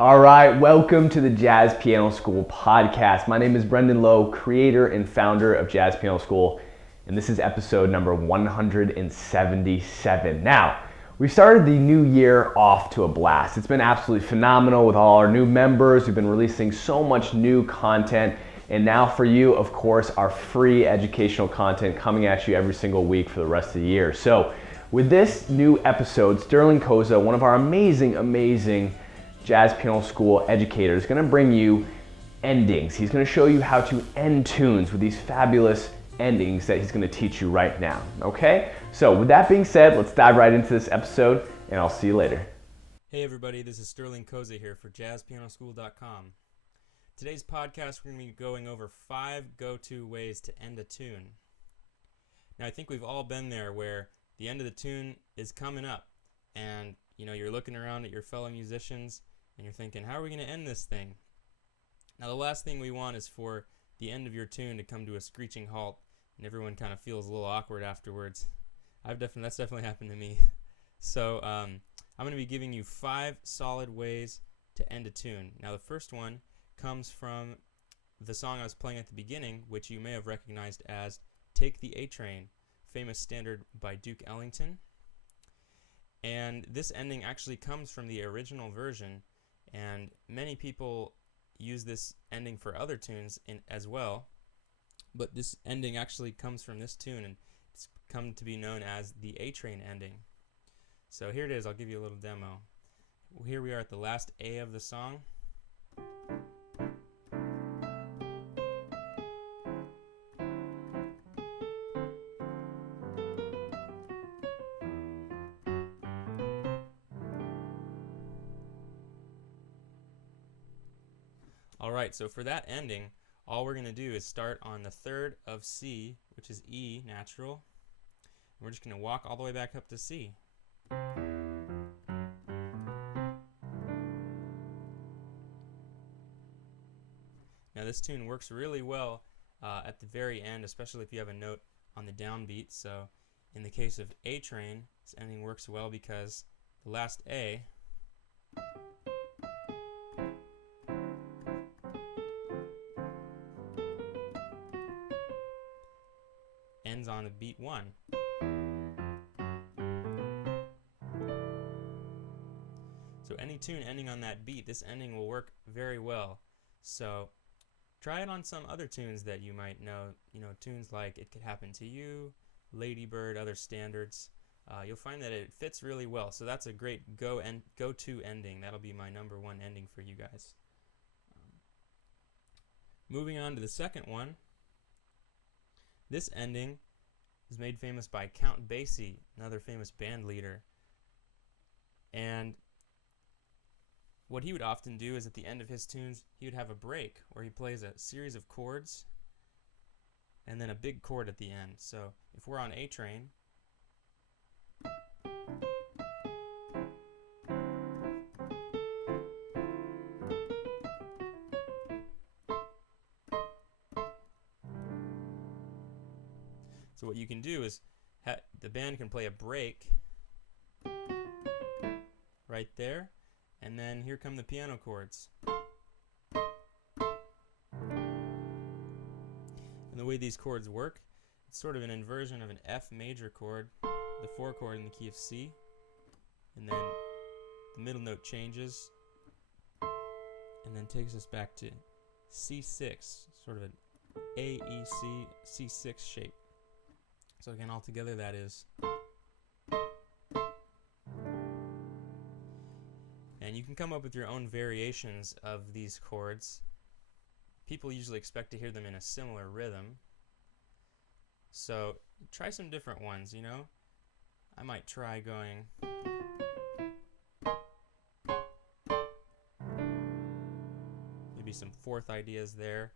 All right, welcome to the Jazz Piano School podcast. My name is Brendan Lowe, creator and founder of Jazz Piano School, and this is episode number 177. Now, we started the new year off to a blast. It's been absolutely phenomenal with all our new members. We've been releasing so much new content, and now for you, of course, our free educational content coming at you every single week for the rest of the year. So, with this new episode, Sterling Koza, one of our amazing Jazz Piano School educator, is going to bring you endings. He's going to show you how to end tunes with these fabulous endings that he's going to teach you right now. Okay? So with that being said, let's dive right into this episode, and I'll see you later. Hey everybody, this is Sterling Koza here for JazzPianoSchool.com. Today's podcast, we're going to be going over 5 go-to ways to end a tune. Now, I think we've all been there where the end of the tune is coming up, and you're looking around at your fellow musicians and you're thinking, how are we going to end this thing? Now, the last thing we want is for the end of your tune to come to a screeching halt and everyone kind of feels a little awkward afterwards. That's definitely happened to me. So I'm going to be giving you 5 solid ways to end a tune. Now, the first one comes from the song I was playing at the beginning, which you may have recognized as Take the Atrain, famous standard by Duke Ellington. And this ending actually comes from the original version, and many people use this ending for other tunes as well, but this ending actually comes from this tune, and it's come to be known as the A-Train ending. So here it is. I'll give you a little demo. Here we are at the last A of the song. Alright, so for that ending, all we're going to do is start on the 3rd of C, which is E, natural. And we're just going to walk all the way back up to C. Now this tune works really well at the very end, especially if you have a note on the downbeat. So in the case of A-Train, this ending works well because the last A ends on a beat 1. So any tune ending on that beat, this ending will work very well. So try it on some other tunes that you might know. Tunes like It Could Happen to You, Lady Bird, other standards. You'll find that it fits really well. So that's a great go-to ending. That'll be my number 1 ending for you guys. Moving on to the second one. This ending is made famous by Count Basie, another famous band leader. And what he would often do is at the end of his tunes, he would have a break where he plays a series of chords and then a big chord at the end. So if we're on A-Train, so what you can do is the band can play a break right there, and then here come the piano chords. And the way these chords work, it's sort of an inversion of an F major chord, the 4 chord in the key of C, and then the middle note changes and then takes us back to C6, sort of an A, E, C, C6 shape. So again, all together that is. And you can come up with your own variations of these chords. People usually expect to hear them in a similar rhythm. So try some different ones, I might try going. Maybe some 4th ideas there.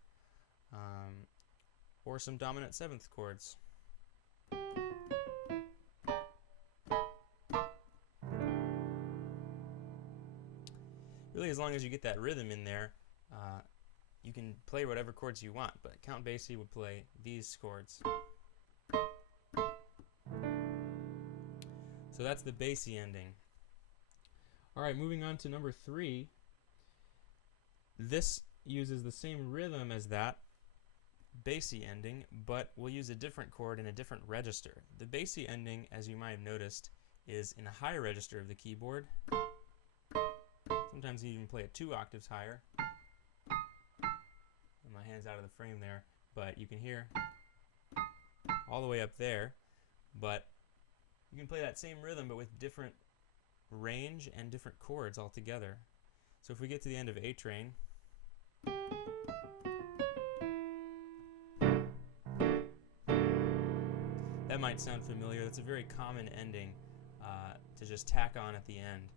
Or some dominant 7th chords. Really, as long as you get that rhythm in there, you can play whatever chords you want, but Count Basie would play these chords. So that's the Basie ending. All right, moving on to number 3. This uses the same rhythm as that Basie ending, but we'll use a different chord in a different register. The Basie ending, as you might have noticed, is in a high register of the keyboard. Sometimes you even play it 2 octaves higher. And my hand's out of the frame there, but you can hear all the way up there. But you can play that same rhythm but with different range and different chords altogether. So if we get to the end of Atrain, that might sound familiar. That's a very common ending to just tack on at the end.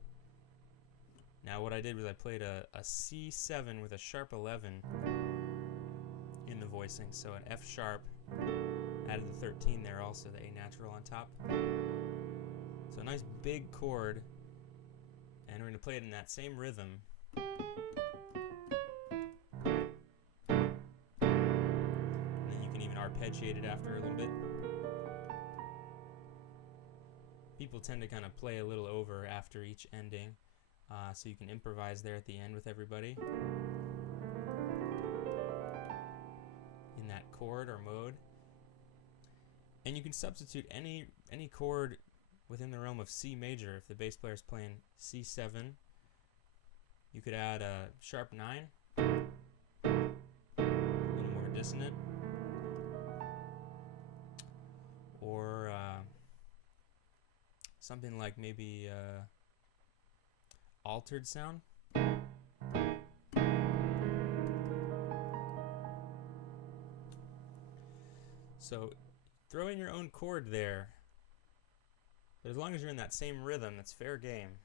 Now what I did was I played a C7 with a sharp 11 in the voicing, so an F sharp, added the 13 there also, the A natural on top. So a nice big chord, and we're going to play it in that same rhythm. And then you can even arpeggiate it after a little bit. People tend to kind of play a little over after each ending, so you can improvise there at the end with everybody in that chord or mode. And you can substitute any chord within the realm of C major. If the bass player is playing C7, you could add a sharp 9, a little more dissonant, or something like maybe altered sound. So throw in your own chord there, but as long as you're in that same rhythm, that's fair game.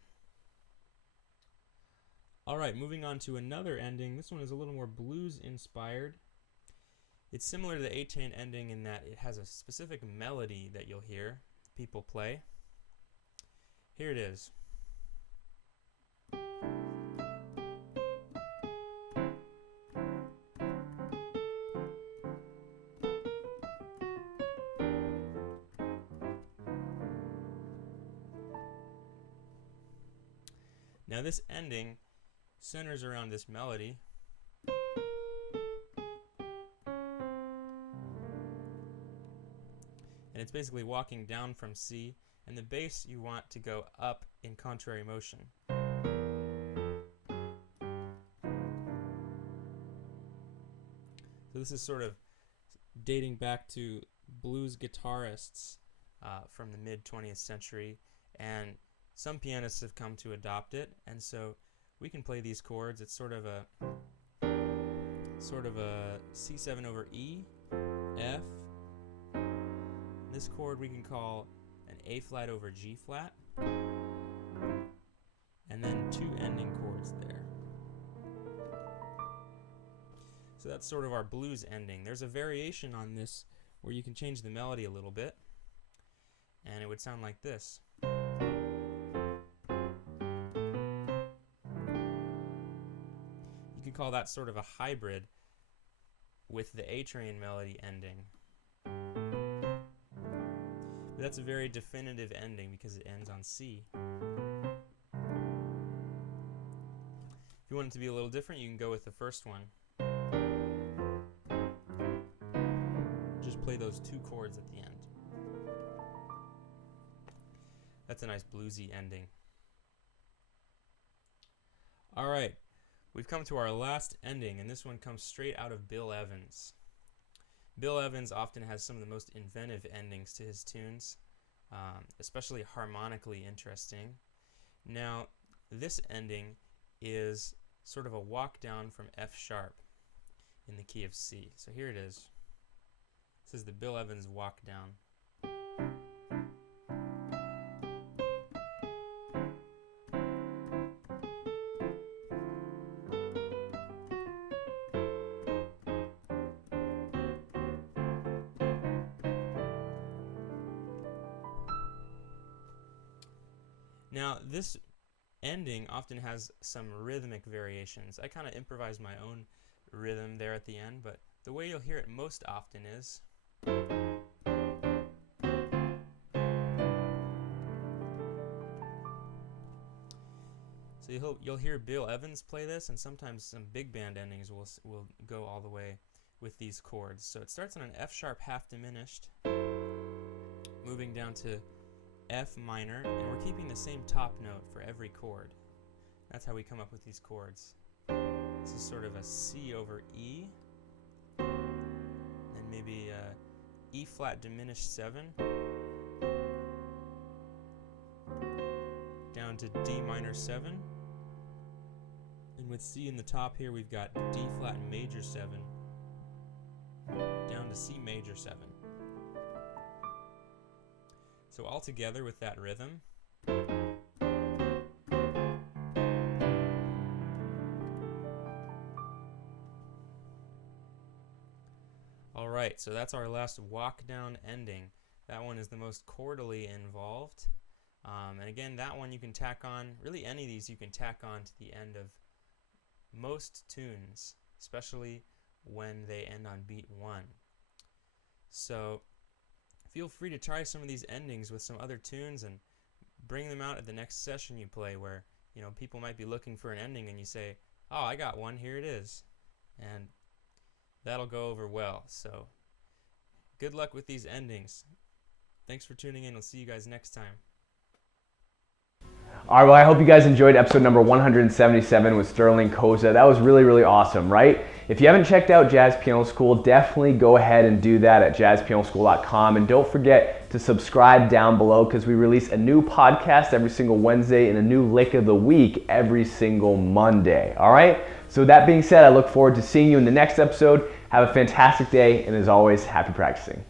Alright, moving on to another ending. This one is a little more blues inspired. It's similar to the Atrain ending in that it has a specific melody that you'll hear people play. Here it is. Now this ending centers around this melody. And it's basically walking down from C, and the bass you want to go up in contrary motion. So this is sort of dating back to blues guitarists from the mid-20th century, and some pianists have come to adopt it, and so we can play these chords. It's sort of a C7 over E, F. This chord we can call an A flat over G flat, and then 2 ending chords there. So that's sort of our blues ending. There's a variation on this where you can change the melody a little bit, and it would sound like this. You could call that sort of a hybrid with the Atrain melody ending. But that's a very definitive ending because it ends on C. If you want it to be a little different, you can go with the first one. Just play those 2 chords at the end. That's a nice bluesy ending. Alright, we've come to our last ending, and this one comes straight out of Bill Evans. Bill Evans often has some of the most inventive endings to his tunes, especially harmonically interesting. Now, this ending is sort of a walk down from F sharp in the key of C. So here it is. This is the Bill Evans walk down. Now, this ending often has some rhythmic variations. I kind of improvised my own rhythm there at the end, but the way you'll hear it most often is so So you'll hear Bill Evans play this, and sometimes some big band endings will go all the way with these chords. So it starts on an F sharp half diminished, moving down to F minor, and we're keeping the same top note for every chord. That's how we come up with these chords. This is sort of a C over E, and maybe E flat diminished 7, down to D minor 7, and with C in the top here we've got D flat major 7, down to C major 7. So all together with that rhythm. Alright, so that's our last walk down ending. That one is the most chordally involved. And again, that one you can tack on, really any of these you can tack on to the end of most tunes, especially when they end on beat 1. So feel free to try some of these endings with some other tunes and bring them out at the next session you play, where people might be looking for an ending and you say, oh, I got one, here it is. And that'll go over well. So good luck with these endings. Thanks for tuning in. We'll see you guys next time. All right, well, I hope you guys enjoyed episode number 177 with Sterling Koza. That was really, really awesome, right? If you haven't checked out Jazz Piano School, definitely go ahead and do that at jazzpianoschool.com. And don't forget to subscribe down below, because we release a new podcast every single Wednesday and a new lick of the week every single Monday. All right? So that being said, I look forward to seeing you in the next episode. Have a fantastic day, and as always, happy practicing.